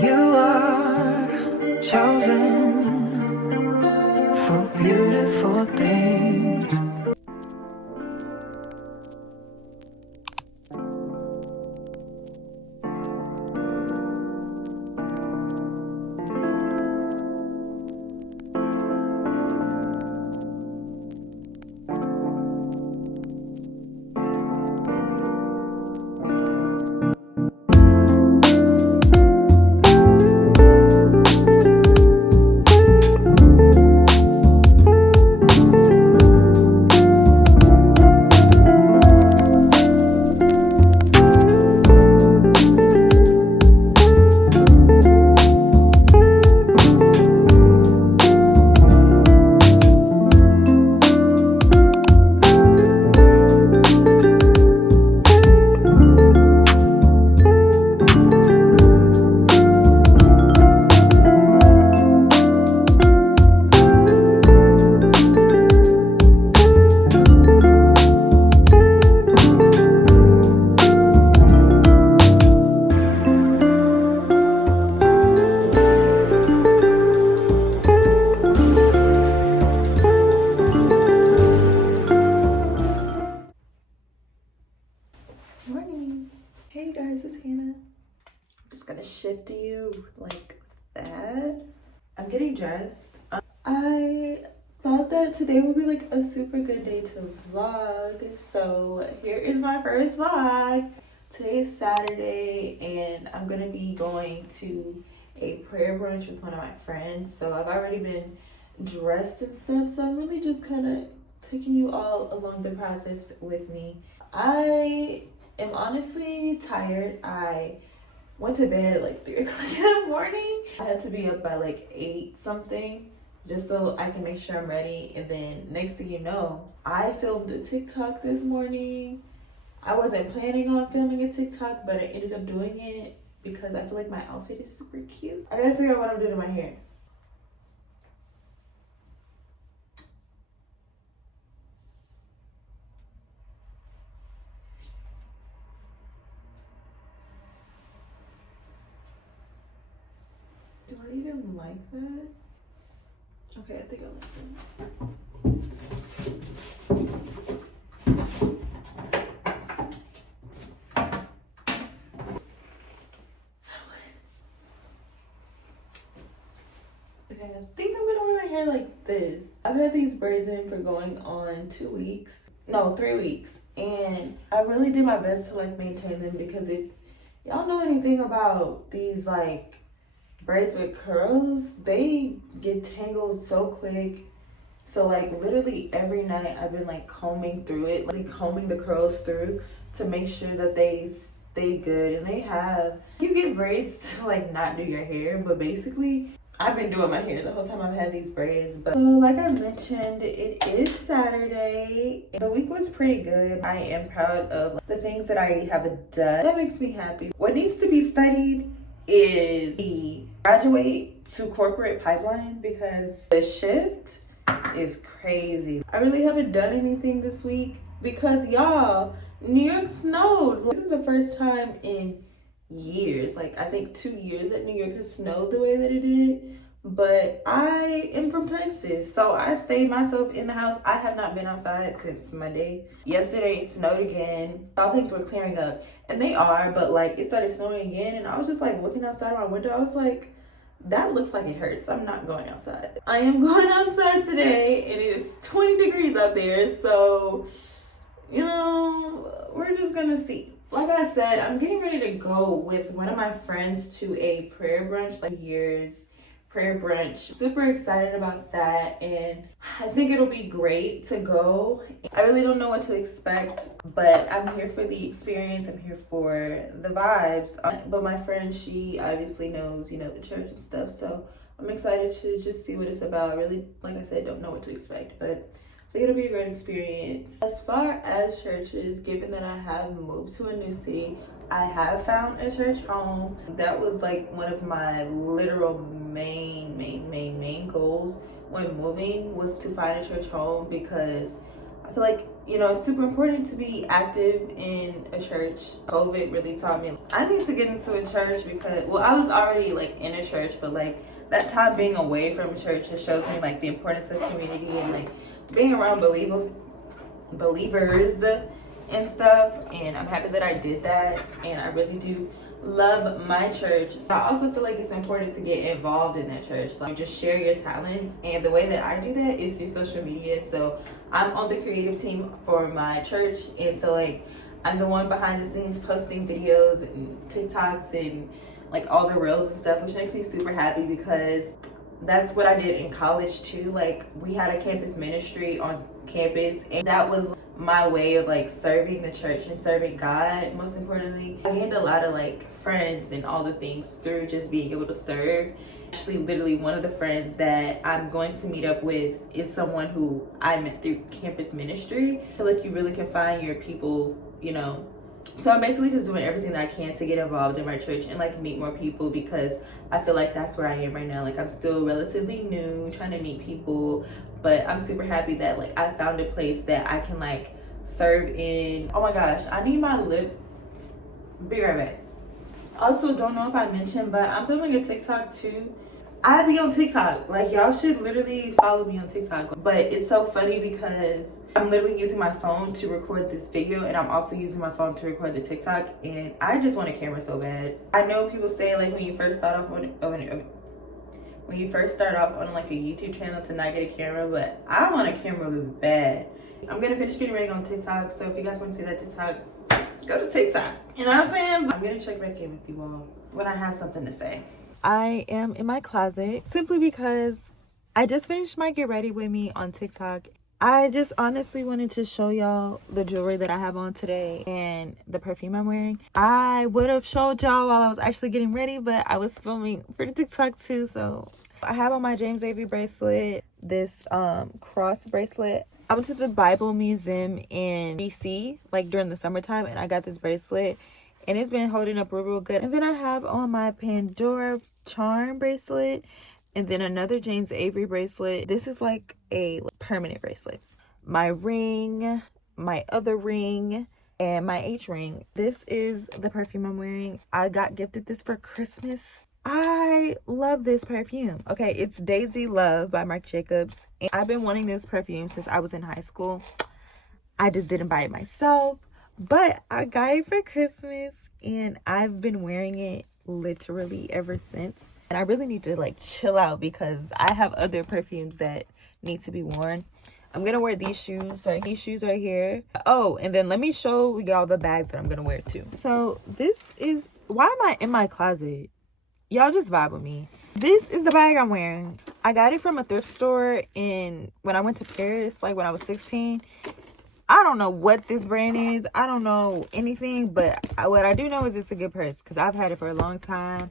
You are chosen for beautiful things. Morning. Hey you guys, it's Hannah. I'm just gonna shift to you like that. I'm getting dressed. I thought that today would be like a super good day to vlog. So here is my first vlog. Today is Saturday and I'm gonna be going to a prayer brunch with one of my friends. So I've already been dressed and stuff. So I'm really just kind of taking you all along the process with me. I am honestly tired. I went to bed at like 3 o'clock in the morning. I had to be up by like 8 something just so I can make sure I'm ready. And then next thing you know, I filmed a TikTok this morning. I wasn't planning on filming a TikTok, but I ended up doing it because I feel like my outfit is super cute. I gotta figure out what I'm doing to my hair. Do I even like that? Okay, I think I like that. Okay, I think I'm gonna wear my hair like this. I've had these braids in for going on 2 weeks. No, 3 weeks. And I really did my best to like maintain them because if y'all know anything about these like braids with curls, they get tangled so quick. So like literally every night I've been like combing through it, like combing the curls through to make sure that they stay good. And they have, you get braids to like not do your hair, but basically I've been doing my hair the whole time I've had these braids. But so like I mentioned, it is Saturday. The week was pretty good. I am proud of the things that I have done. That makes me happy. What needs to be studied is the graduate to corporate pipeline because the shift is crazy. I really haven't done anything this week because y'all, New York snowed. This is the first time in years, like I think 2 years that New York has snowed the way that it did. But I am from Texas, so I stayed myself in the house. I have not been outside since Monday. Yesterday it snowed again. All things were clearing up, and they are, but like it started snowing again, and I was just like looking outside my window. I was like, that looks like it hurts. I'm not going outside. I am going outside today, and it is 20 degrees out there, so you know, we're just gonna see. Like I said, I'm getting ready to go with one of my friends to a prayer brunch, like years prayer brunch. Super excited about that, and I think it'll be great to go. I really don't know what to expect, but I'm here for the experience. I'm here for the vibes. But my friend, she obviously knows, you know, the church and stuff, so I'm excited to just see what it's about. I really, like I said, don't know what to expect, but I think it'll be a great experience. As far as churches, given that I have moved to a new city, I have found a church home. That was like one of my literal main goals when moving, was to find a church home because I I feel like, you know, it's super important to be active in a church. COVID really taught me I need to get into a church because, well, I was already like in a church, but like that time being away from church just shows me like the importance of community and like being around believers and stuff. And I'm happy that I did that, and I really do love my church. So I also feel like it's important to get involved in that church, like just share your talents. And the way that I do that is through social media. So I'm on the creative team for my church, and so like I'm the one behind the scenes posting videos and TikToks and like all the reels and stuff, which makes me super happy because that's what I did in college too. Like we had a campus ministry on campus, and that was my way of like serving the church and serving God. Most importantly, I gained a lot of like friends and all the things through just being able to serve. Actually, literally one of the friends that I'm going to meet up with is someone who I met through campus ministry. I feel like you really can find your people, you know. So I'm basically just doing everything that I can to get involved in my church and like meet more people, because I feel like that's where I am right now. Like I'm still relatively new, trying to meet people, but I'm super happy that like I found a place that I can like serve in. Oh my gosh, I need my lips. Be right back. Also, don't know if I mentioned, but I'm filming a TikTok too. I be on TikTok. Like y'all should literally follow me on TikTok. But it's so funny because I'm literally using my phone to record this video, and I'm also using my phone to record the TikTok, and I just want a camera so bad. I know people say like when you first start off on like a YouTube channel to not get a camera, but I want a camera bad. I'm gonna finish getting ready on TikTok, so if you guys want to see that TikTok, go to TikTok. You know what I'm saying? But I'm gonna check back in with you all when I have something to say. I am in my closet simply because I just finished my Get Ready With Me on TikTok. I just honestly wanted to show y'all the jewelry that I have on today and the perfume I'm wearing. I would have showed y'all while I was actually getting ready, but I was filming for the TikTok too. So I have on my James Avery bracelet, this cross bracelet. I went to the Bible Museum in DC like during the summertime, and I got this bracelet, and it's been holding up real good. And then I have on my Pandora charm bracelet, and then another James Avery bracelet. This is like a permanent bracelet. My ring, my other ring, and my H ring. This is the perfume I'm wearing. I got gifted this for Christmas. I love this perfume. Okay, it's Daisy Love by Marc Jacobs. And I've been wanting this perfume since I was in high school. I just didn't buy it myself, but I got it for Christmas, and I've been wearing it literally ever since. And I really need to like chill out because I have other perfumes that need to be worn. I'm gonna wear these shoes. Sorry, these shoes right here. Oh, and then let me show y'all the bag that I'm gonna wear too. So this is, why am I in my closet? Y'all just vibe with me. This is the bag I'm wearing. I got it from a thrift store when I went to Paris, like when I was 16. I don't know what this brand is. I don't know anything, but what I do know is it's a good purse because I've had it for a long time.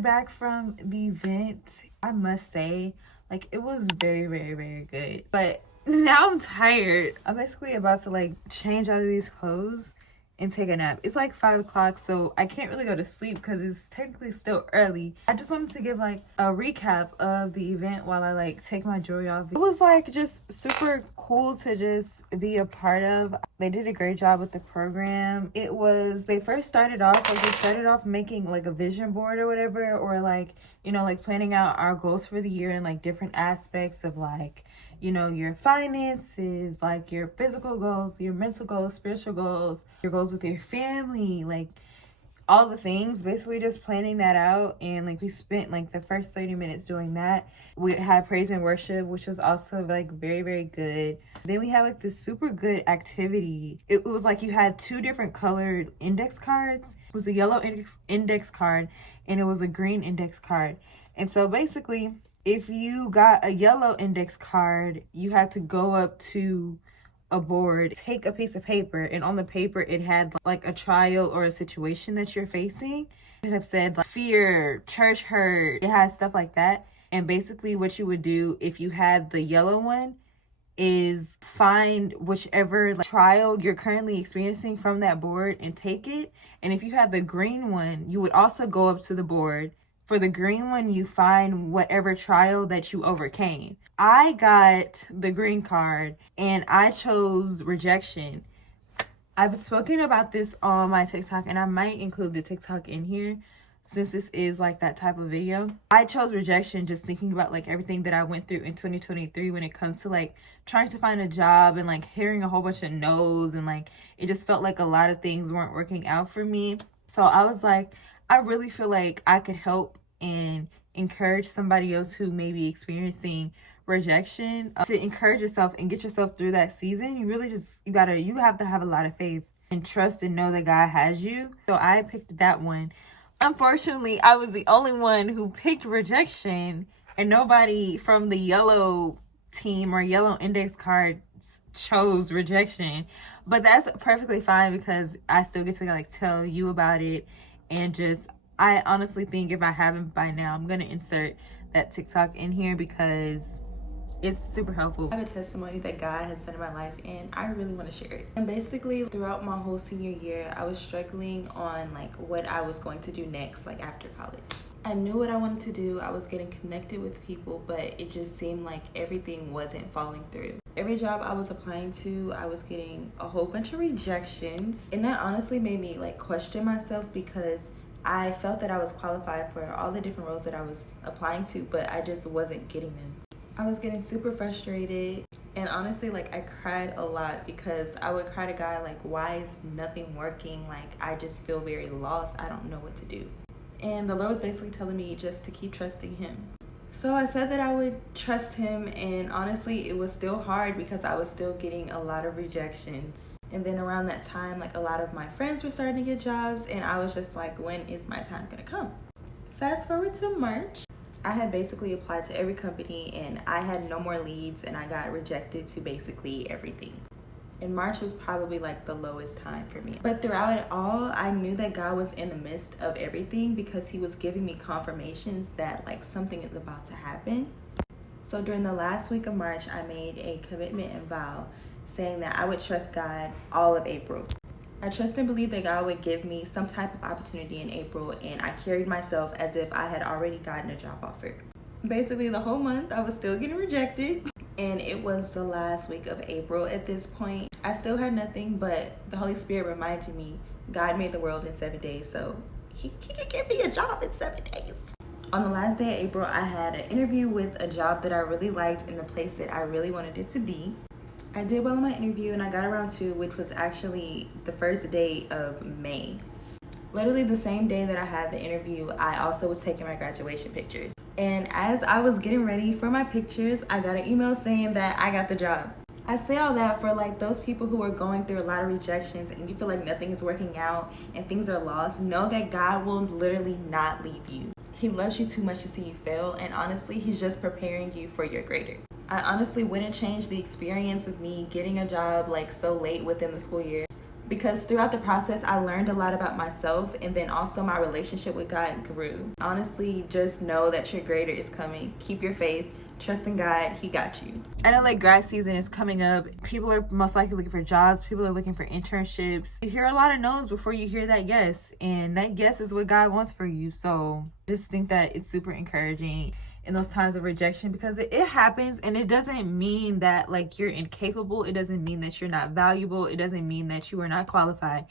Back from the event, I must say, like, it was very, very, very good. But now I'm tired. I'm basically about to like change out of these clothes and take a nap. It's like 5 o'clock, so I can't really go to sleep because it's technically still early. I just wanted to give like a recap of the event while I like take my jewelry off. It was like just super cool to just be a part of. They did a great job with the program. They first started off making like a vision board or whatever, or like, you know, like planning out our goals for the year and like different aspects of like, you know, your finances, like your physical goals, your mental goals, spiritual goals, your goals with your family, like all the things, basically just planning that out. And like we spent like the first 30 minutes doing that. We had praise and worship, which was also like very, very good. Then we had like this super good activity. It was like you had two different colored index cards. It was a yellow index card and it was a green index card. And so basically, if you got a yellow index card, you had to go up to a board, take a piece of paper, and on the paper it had like a trial or a situation that you're facing. It have said like fear, church hurt, it had stuff like that. And basically what you would do if you had the yellow one is find whichever like, trial you're currently experiencing from that board and take it. And if you have the green one, you would also go up to the board. For the green one, you find whatever trial that you overcame. I got the green card and I chose rejection. I've spoken about this on my TikTok and I might include the TikTok in here since this is like that type of video. I chose rejection just thinking about like everything that I went through in 2023 when it comes to like trying to find a job and like hearing a whole bunch of no's, and like it just felt like a lot of things weren't working out for me. So I was like, I really feel like I could help and encourage somebody else who may be experiencing rejection. To encourage yourself and get yourself through that season, you really just you have to have a lot of faith and trust and know that God has you. So I picked that one. Unfortunately, I was the only one who picked rejection and nobody from the yellow team or yellow index cards chose rejection. But that's perfectly fine because I still get to like tell you about it. And just I honestly think if I haven't by now, I'm going to insert that TikTok in here because it's super helpful. I have a testimony that God has done in my life and I really want to share it. And basically throughout my whole senior year, I was struggling on like what I was going to do next, like after college. I knew what I wanted to do. I was getting connected with people, but it just seemed like everything wasn't falling through. Every job I was applying to, I was getting a whole bunch of rejections. And that honestly made me like question myself because I felt that I was qualified for all the different roles that I was applying to, but I just wasn't getting them. I was getting super frustrated, and honestly like I cried a lot because I would cry to God like, why is nothing working? Like I just feel very lost. I don't know what to do. And the Lord was basically telling me just to keep trusting him. So I said that I would trust him, and honestly it was still hard because I was still getting a lot of rejections. And then around that time, like a lot of my friends were starting to get jobs, and I was just like, when is my time gonna come? Fast forward to March. I had basically applied to every company and I had no more leads, and I got rejected to basically everything. And March was probably like the lowest time for me. But throughout it all, I knew that God was in the midst of everything because he was giving me confirmations that like something is about to happen. So during the last week of March, I made a commitment and vow saying that I would trust God all of April. I trust and believe that God would give me some type of opportunity in April, and I carried myself as if I had already gotten a job offer. Basically the whole month I was still getting rejected, and it was the last week of April at this point. I still had nothing, but the Holy Spirit reminded me God made the world in 7 days, so he could give me a job in 7 days. On the last day of April, I had an interview with a job that I really liked in the place that I really wanted it to be. I did well in my interview and I got a round 2, which was actually the first day of May. Literally the same day that I had the interview, I also was taking my graduation pictures. And as I was getting ready for my pictures, I got an email saying that I got the job. I say all that for like those people who are going through a lot of rejections and you feel like nothing is working out and things are lost. Know that God will literally not leave you. He loves you too much to see you fail, and honestly, he's just preparing you for your greater. I honestly wouldn't change the experience of me getting a job like so late within the school year, because throughout the process I learned a lot about myself, and then also my relationship with God grew. Honestly, just know that your greater is coming. Keep your faith. Trust in God. He got you. I know like grad season is coming up. People are most likely looking for jobs. People are looking for internships. You hear a lot of no's before you hear that yes, and that yes is what God wants for you. So just think that it's super encouraging in those times of rejection, because it happens, and it doesn't mean that like you're incapable. It doesn't mean that you're not valuable. It doesn't mean that you are not qualified.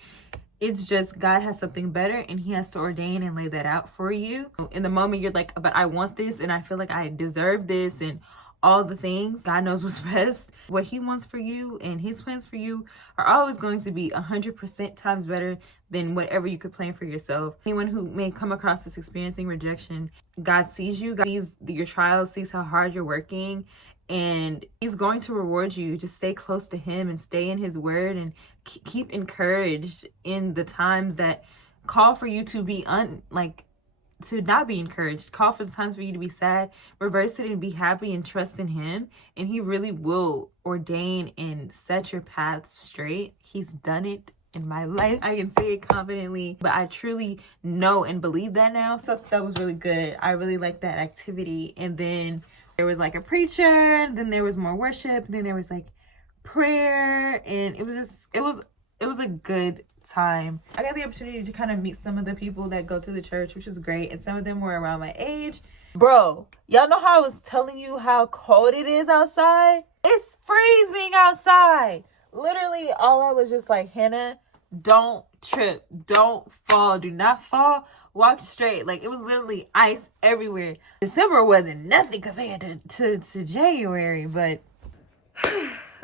It's just God has something better, and he has to ordain and lay that out for you. In the moment you're like, but I want this and I feel like I deserve this and all the things. God knows what's best. What he wants for you and his plans for you are always going to be 100% times better than whatever you could plan for yourself. Anyone who may come across this experiencing rejection, God sees you, God sees your trials, sees how hard you're working, and he's going to reward you. Just stay close to him and stay in his word, and keep encouraged in the times that call for you to be to not be encouraged. Call for the times for you to be sad. Reverse it and be happy and trust in him, and he really will ordain and set your path straight. He's done it in my life. I can say it confidently, but I truly know and believe that now. So that was really good. I really liked that activity. And then there was like a preacher, and then there was more worship, and then there was like prayer, and it was a good time. I got the opportunity to kind of meet some of the people that go to the church, which is great, and some of them were around my age. Bro, y'all know how I was telling you how cold it is outside? It's freezing outside. Literally, all I was just like, Hannah, don't trip, don't fall, do not fall, walk straight. Like, it was literally ice everywhere. December wasn't nothing compared to January, but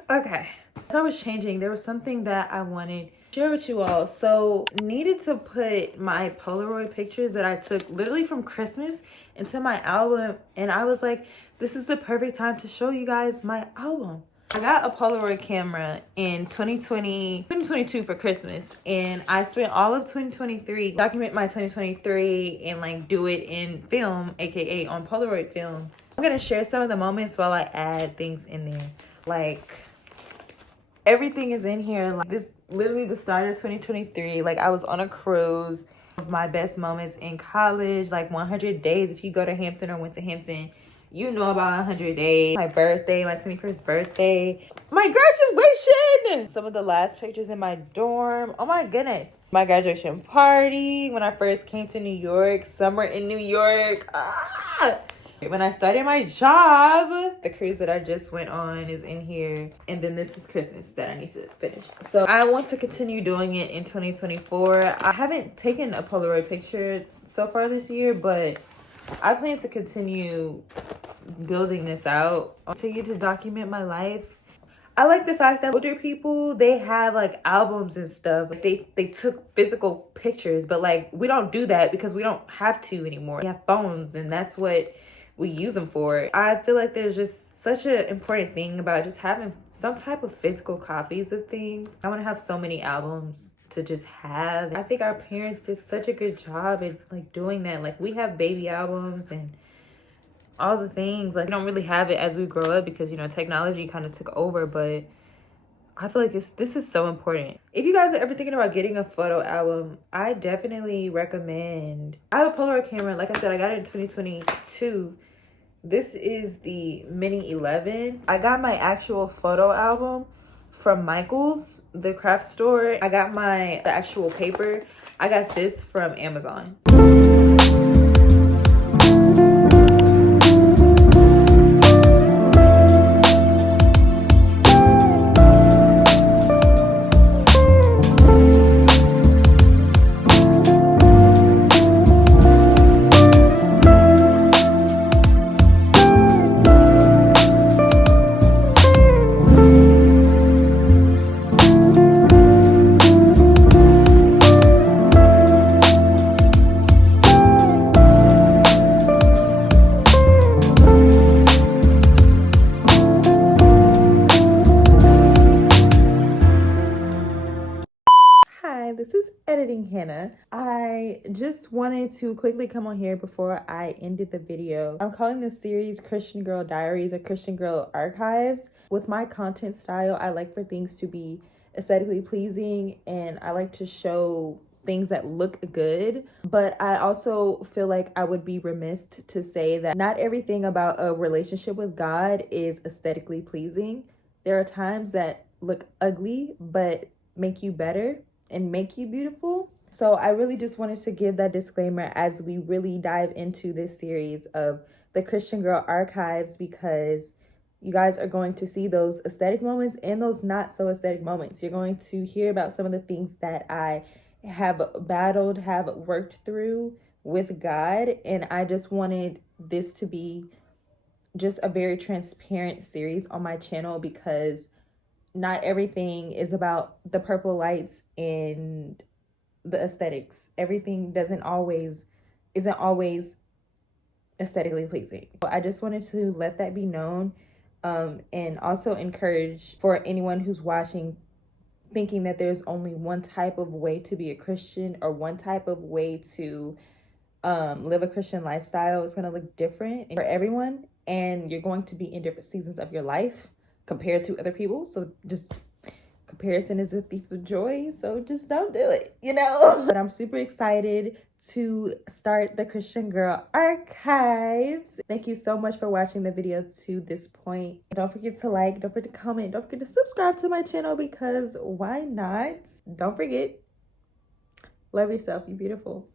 okay. As I was changing, there was something that I wanted to share with you all. So, needed to put my Polaroid pictures that I took literally from Christmas into my album, and I was like, this is the perfect time to show you guys my album. I got a Polaroid camera in 2022 for Christmas, and I spent all of 2023 document my 2023 and like do it in film, aka on Polaroid film. I'm gonna share some of the moments while I add things in there. Like, everything is in here. Like, this literally the start of 2023. Like, I was on a cruise. My best moments in college, like 100 days. If you go to Hampton or went to Hampton, you know about 100 days. My birthday, my 21st birthday, my graduation. Some of the last pictures in my dorm. Oh my goodness. My graduation party when I first came to New York. Summer in New York. When I started my job. The cruise that I just went on is in here. And then this is Christmas that I need to finish. So I want to continue doing it in 2024. I haven't taken a Polaroid picture so far this year, but I plan to continue building this out. I'll continue to document my life. I like the fact that older people, they have like albums and stuff. They took physical pictures, but like we don't do that because we don't have to anymore. We have phones, and that's what we use them for. I feel like there's just such an important thing about just having some type of physical copies of things. I want to have so many albums to just have. I think our parents did such a good job at like doing that. Like, we have baby albums and all the things. Like, we don't really have it as we grow up because, you know, technology kind of took over, but I feel like this is so important. If you guys are ever thinking about getting a photo album, I definitely recommend. I have a Polaroid camera. Like I said, I got it in 2022. This is the Mini 11. I got my actual photo album from Michael's, the craft store. I got the actual paper. I got this from Amazon. This is Editing Hannah. I just wanted to quickly come on here before I ended the video. I'm calling this series Christian Girl Diaries or Christian Girl Archives. With my content style, I like for things to be aesthetically pleasing, and I like to show things that look good, but I also feel like I would be remiss to say that not everything about a relationship with God is aesthetically pleasing. There are times that look ugly but make you better and make you beautiful. So I really just wanted to give that disclaimer as we really dive into this series of the Christian Girl Archives, because you guys are going to see those aesthetic moments and those not so aesthetic moments. You're going to hear about some of the things that I have battled, have worked through with God, and I just wanted this to be just a very transparent series on my channel, because not everything is about the purple lights and the aesthetics. Everything isn't always aesthetically pleasing. I just wanted to let that be known, and also encourage for anyone who's watching thinking that there's only one type of way to be a Christian or one type of way to live a Christian lifestyle. Is going to look different for everyone, and you're going to be in different seasons of your life compared to other people. So just comparison is a thief of joy, so just don't do it, you know. But I'm super excited to start the Christian Girl Archives. Thank you so much for watching the video to this point. Don't forget to like, don't forget to comment, don't forget to subscribe to my channel, because why not? Don't forget, love yourself, you're beautiful.